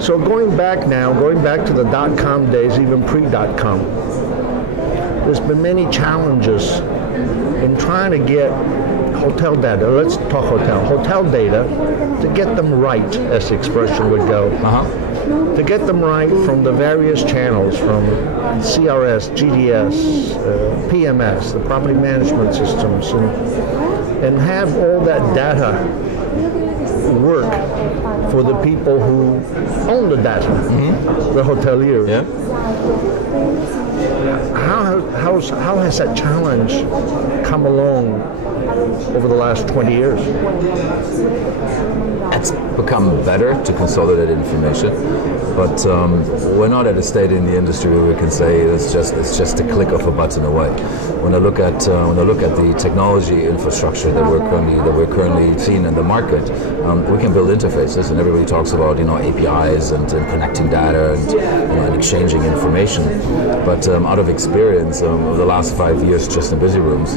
So going back to the dot-com days, even pre-dot-com, there's been many challenges in trying to get hotel data, let's talk hotel data, to get them right, as the expression would go. To get them right from the various channels, from CRS, GDS, PMS, the property management systems, and have all that data work for the people who own the data, the hoteliers. Yeah. How has that challenge come along over the last 20 years? It's become better to consolidate information, but we're not at a state in the industry where we can say it's just a click of a button away. When I look at the technology infrastructure that we're currently seeing in the market, we can build interfaces, and everybody talks about APIs and connecting data and exchanging information. But out of experience, over the last 5 years, just in busy rooms,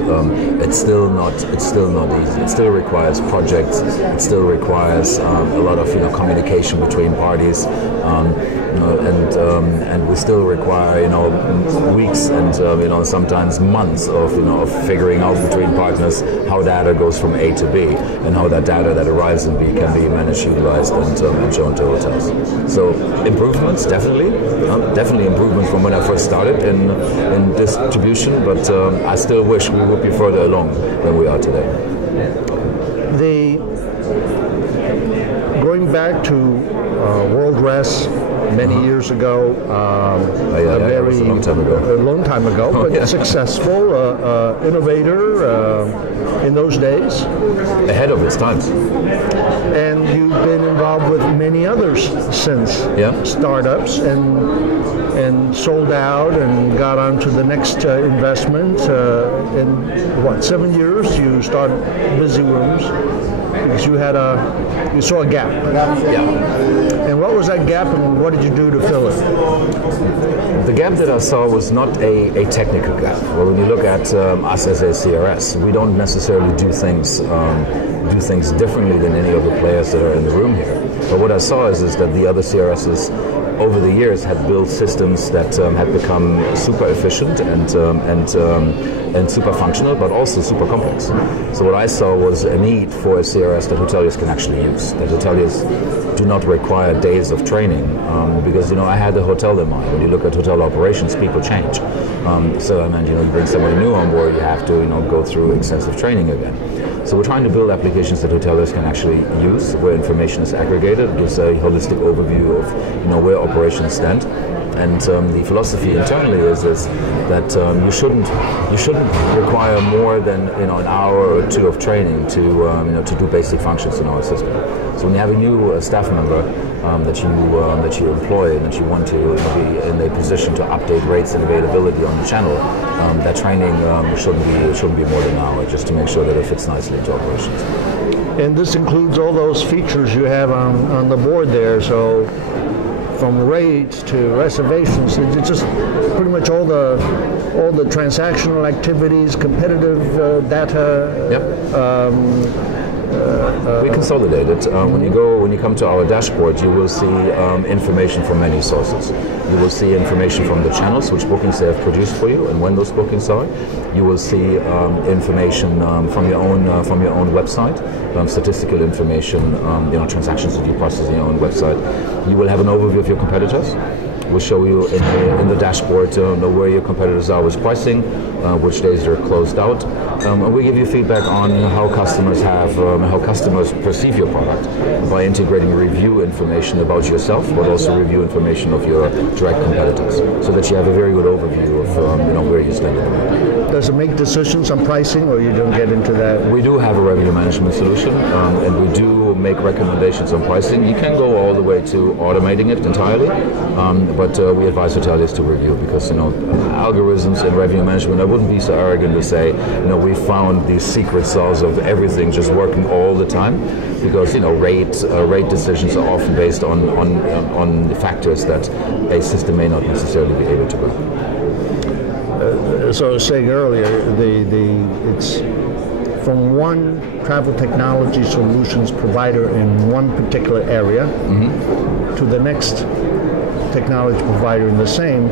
it's still not easy. It still requires projects. It still requires a lot of communication between parties, and we still require weeks and sometimes months of figuring out between partners how data goes from A to B, and how that data that arrives in B can be managed, utilized, and shown to hotels. So improvements, definitely improvements from when I first started in distribution, but I still wish we would be further along than we are today. Going back to World Res many years ago, a long time ago, but successful innovator in those days, ahead of its times. And you've been involved with many others since, startups, and sold out and got on to the next investment. In 7 years you started Busy Rooms because you saw a gap. And what was that gap, and what did you do to fill it? The gap that I saw was not a technical gap. Well, when you look at us as a CRS, we don't necessarily do things differently than any of the players that are in the room here. But what I saw is that the other CRSs over the years had built systems that had become super efficient and super functional, but also super complex. So what I saw was a need for a CRS that hoteliers can actually use, that hoteliers do not require days of training, because I had the hotel in mind. When you look at hotel operations, people change. So I meant, you bring somebody new on board, you have to go through extensive training again. So we're trying to build applications that hoteliers can actually use, where information is aggregated. It gives a holistic overview of where operations stand. And the philosophy internally is that you shouldn't require more than an hour or two of training to do basic functions in our system. So when you have a new staff member that you employ and that you want to be in a position to update rates and availability on the channel, that training shouldn't be more than an hour, just to make sure that it fits nicely into operations. And this includes all those features you have on the board there. So from rates to reservations, it's just pretty much all the transactional activities, competitive data. We consolidate it. When you come to our dashboard, you will see information from many sources. You will see information from the channels, which bookings they have produced for you, and when those bookings are. You will see information from your own website, statistical information, transactions that you process on your own website. You will have an overview of your competitors. We'll show you in the dashboard where your competitors are with pricing, which days they're closed out, and we give you feedback on how customers perceive your product by integrating review information about yourself, but also review information of your direct competitors, so that you have a very good overview of where you stand in the market. Does it make decisions on pricing, or you don't get into that? We do have a revenue management solution, and we do make recommendations on pricing. You can go all the way to automating it entirely, but we advise hoteliers to review, because algorithms in revenue management, I wouldn't be so arrogant to say we found these secret sauce of everything just working all the time, because rate decisions are often based on factors that a system may not necessarily be able to grasp. So I was saying earlier, it's from one travel technology solutions provider in one particular area to the next technology provider in the same.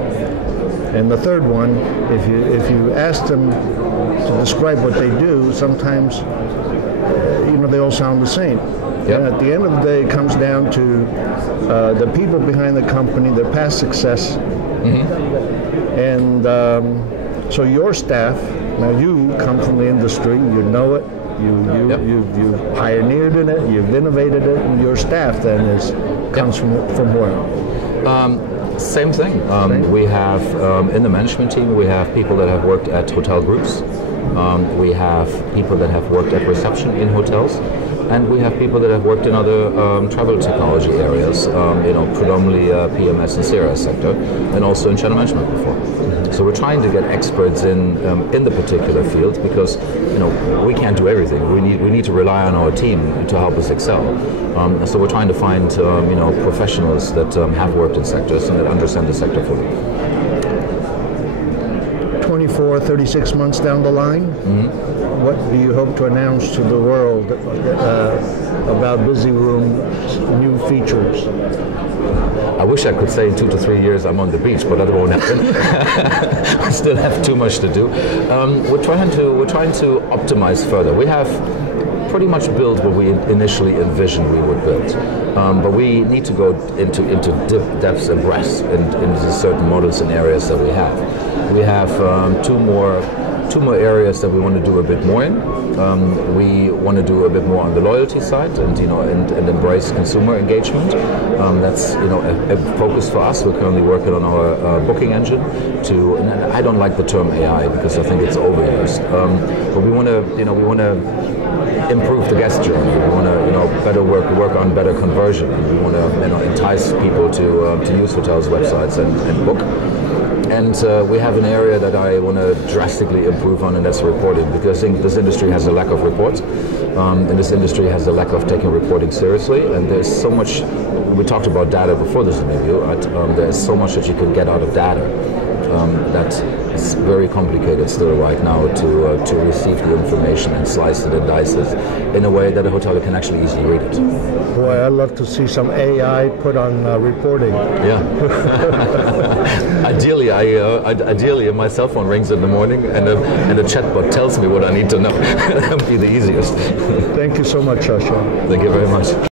And the third one, if you ask them to describe what they do, sometimes they all sound the same. Yep. And at the end of the day, it comes down to the people behind the company, their past success, and so your staff. Now you come from the industry, you know it, you pioneered in it, you've innovated it, and your staff then comes from where? Same thing. We have in the management team, we have people that have worked at hotel groups. We have people that have worked at reception in hotels, and we have people that have worked in other travel technology areas, predominantly PMS and CRS sector, and also in channel management before. So we're trying to get experts in the particular field because we can't do everything. We need to rely on our team to help us excel. So we're trying to find professionals that have worked in sectors and that understand the sector fully. 24, 36 months down the line, what do you hope to announce to the world about Busy Room's new features? I wish I could say in 2 to 3 years I'm on the beach, but that won't happen. We still have too much to do. We're trying to optimize further. We have pretty much built what we initially envisioned we would build, but we need to go into depths and breadths into certain models and areas that we have. We have two more areas that we want to do a bit more in. We want to do a bit more on the loyalty side and embrace consumer engagement. That's a focus for us. We're currently working on our booking engine and I don't like the term AI because I think it's overused. But we want to improve the guest journey. We want to better work on better conversion. We want to entice people to use hotels' websites and book. And we have an area that I want to drastically improve on, and that's reporting, because I think this industry has a lack of reports, and this industry has a lack of taking reporting seriously, and there's so much, we talked about data before this interview, there's so much that you can get out of data that is very complicated still right now to receive the information and slice it and dice it in a way that a hotelier can actually easily read it. Boy, I'd love to see some AI put on reporting. Yeah. Ideally, my cell phone rings in the morning and a chatbot tells me what I need to know. That would be the easiest. Thank you so much, Sascha. Thank you very much.